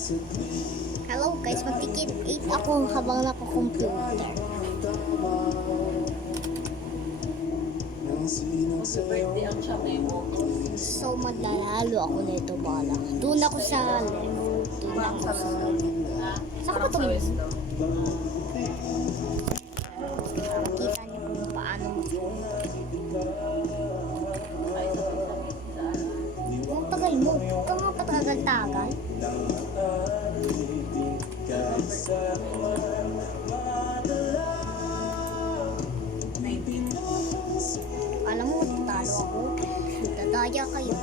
Hello guys, magtikit 8 ako habang naka-computer. Birthday ang sabi mo. So maglalalo ako nito bala. Doon ako sa left. Doon ako sa... Saan ko tumingin? Kita niyo kung paano ang tagal mo. Huwag ka nga patagal-tagal. Alam mo, talo ako. Dadaya kayo.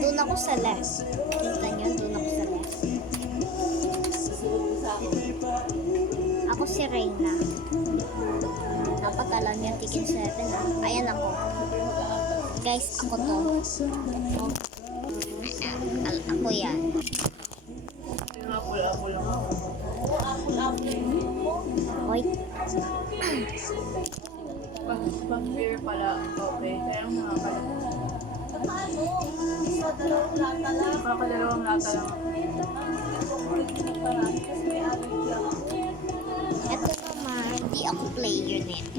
Doon ako sa left. Kita niyo, doon ako sa left. Ako si Reyna. Dapat alam niya, tikin 7 ha. Ayan ako. Guys, ako to. Oh. Ako yan. Apple lang ako. Wait. Pag-beer pala, okay. Kaya ang nakakala. Paano? Sa dalawang lata lang. Kakadalawang lata lang. Kasi may allergy ako. Ito naman, hindi ako player nito.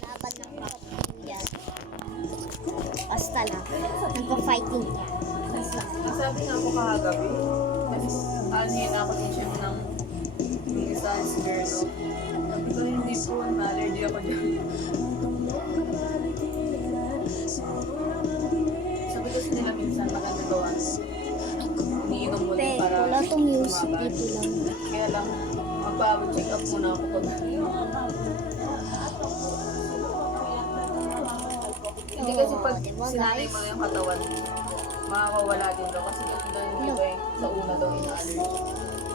Laban ng yan. Basta lang. Nagpa-fighting yan. Basta. Sabi nga ako kahagabi. Kasi alhin ako din siya ng yung isa is girl. Sabi ko hindi po, ma-allergy ako dyan. Sabi ko nila minsan maganda gawan. Iniinom mo din para Wala tong music lumabas. dito lang. Kaya lang, magpa-check up muna ako pag hindi kasi pag diba, sinanay guys? mo na yung katawan, makakawala din daw. Kasi ganun daw yung iba eh, sa una daw ina-allergy.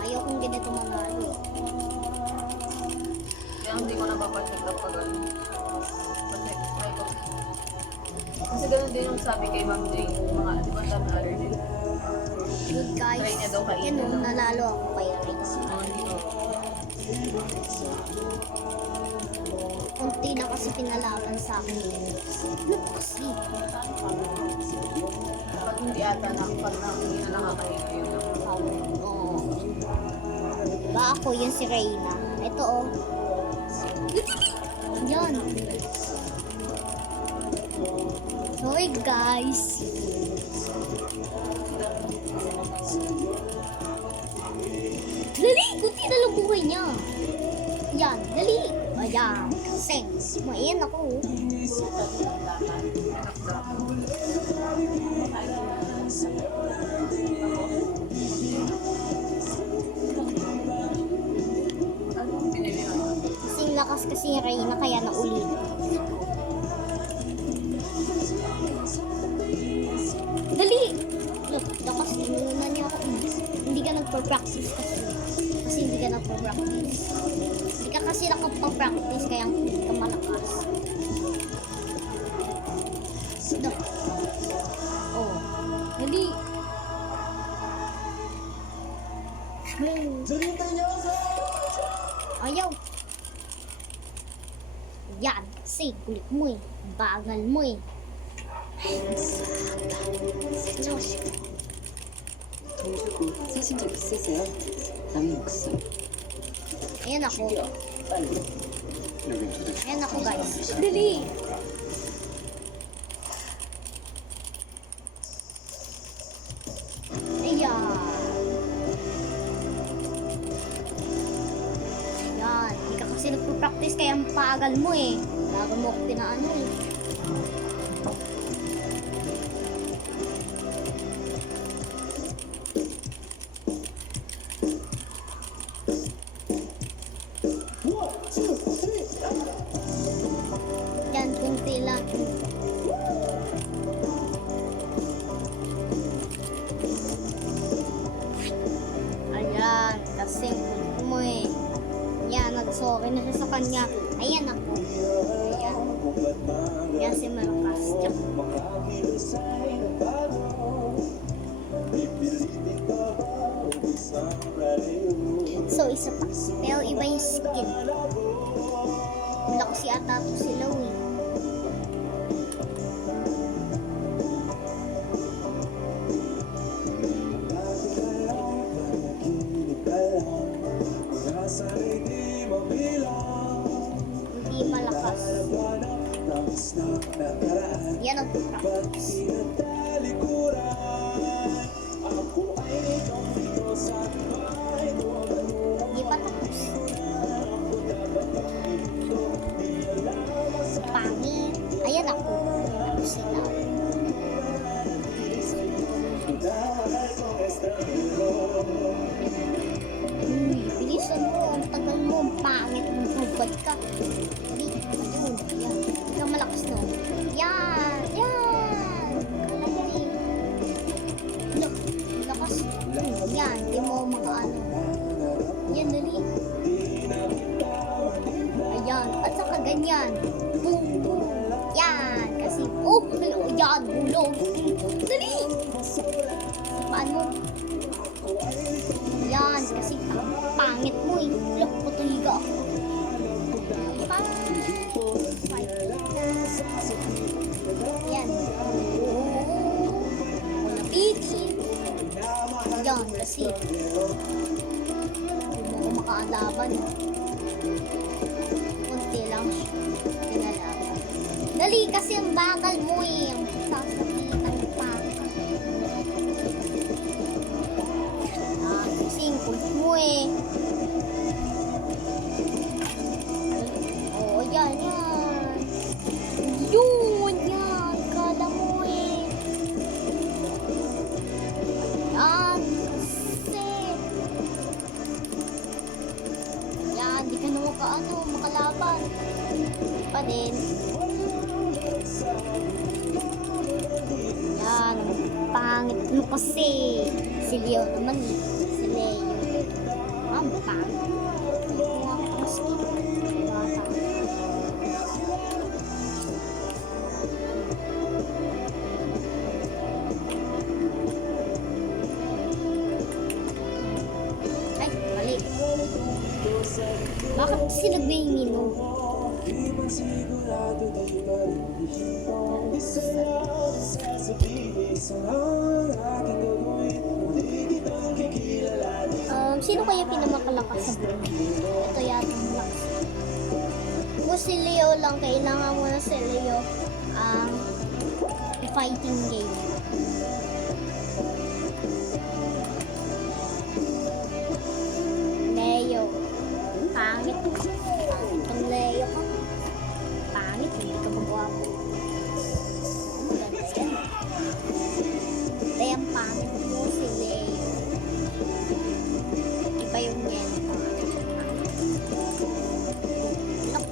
Ayokong ganito manalo. Kaya hindi ko na papacheck up pag ano. Try ko. Kasi ganun din yung sabi kay Ma'am Jane, mga di ba sabi allergy. Good guys. Try niya daw kainin Yan o, daw. nanalo ako kay Rex. Kunti na kasi pinalaban sa akin. Look kasi. Pag hindi ata na, pag hindi na nakakain yun lang. Oo. Diba ako, yun si Reyna. Ito oh. Yan. Sorry guys. Dali! Kunti na lang buhay niya. Yan, dali. Ayan. Thanks. Mayan ako. Ano pinili na? Kasing lakas kasi yung Reyna kaya naulit. Dali! Look, lakas na niya ako. Hindi ka nagpa-practice kasi. Kasi hindi ka nagpa-practice. Hindi ka kasi nakapag-practice kaya hindi ka malakas. Look. Oh. Dali! Ayaw! Yan, kasi kulit mo eh. Bagal mo eh. 돈 주고 사신 적 있으세요? 남의 목숨 Ayan ako. 죽여 빨리 Ayan ako guys. Dali! Ayan. Ayan. Hindi ka kasi nagpo-practice kaya ang pagal mo eh. Bago mo ako pinaano eh. Yan, kunti lang. Ayan, kasing kulit mo eh. Yan, nag-sorry na siya sa kanya. Ayan ako. Ayan. Yan si Malakas. Tiyak. So, isa pa. Pero iba yung skin. Wala kasi ata to sila eh. Yan ang practice. Hindi pa tapos. Pangit. Ayan ako. Tapos sila. Uy, bilisan mo. Ang tagal mo. Ang pangit mo. Hubad ka. Dali. Ayun. Yan. Ikaw malakas no. Yan. Yan. Dali. Look. Lakas. Yan. Di mo makaano. Yan. Dali. Ayan. At saka ganyan. Boom. Boom. Yan. Kasi. Oh. Yan. Bulong. Dali. Sipaan mo. Yan, kasi pangit mo eh. Look, patuliga ako. Yan. Wala piti. Yan, kasi hindi mo ako makaalaban. Kunti lang siya. Pinalaban. Dali, kasi ang bakal mo eh. Ang sasakitan pa. Kulit mo eh. Oo, yan, yan. Yun, yan. Kala mo eh. Yan, kasi. Yan, di ka na makalaban. Pa din. Yan, pangit mo kasi. Si Leo naman eh. Si Leo. Ang pangit. Kaya kasi bata. Ay, mali. Bakit kasi nagbihinginom? Sino kaya pinamakalakas sa buhay? Ito yata ang lakas. Kung si Leo lang, kailangan mo na si Leo ang fighting game. Leo. Pangit. Pangit ang Leo ka. Pangit, hindi ka magwapo. Kaya ang pangit mo si Leo. Iba yung yan. Look.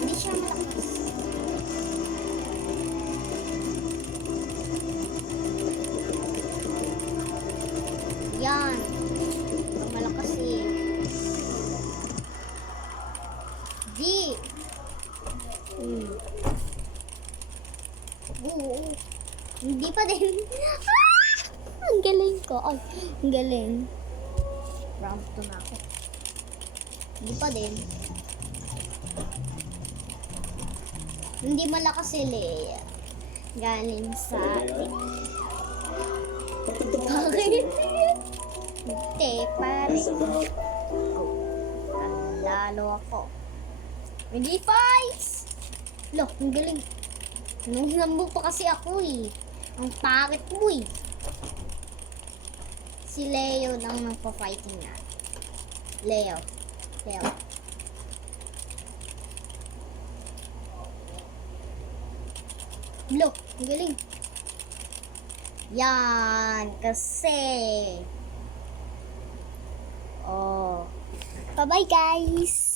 Hindi siya malakas. Yan. Ang malakas eh. Di. Oo. Hindi pa din. Ang galing ko. Ay, ang galing. Round 2 na ako. Hindi pa din. Hindi malakas si Leia. Galing sa atin. Bakit? Hindi, pare. Lalo ako. Hindi fights! Look, ang galing. Nung hinambo pa kasi ako eh. Ang pangit mo eh. Si Leo lang nagpa-fighting na. Leo. Leo. Look, ang galing. Yan, kasi. Oh. Bye-bye guys.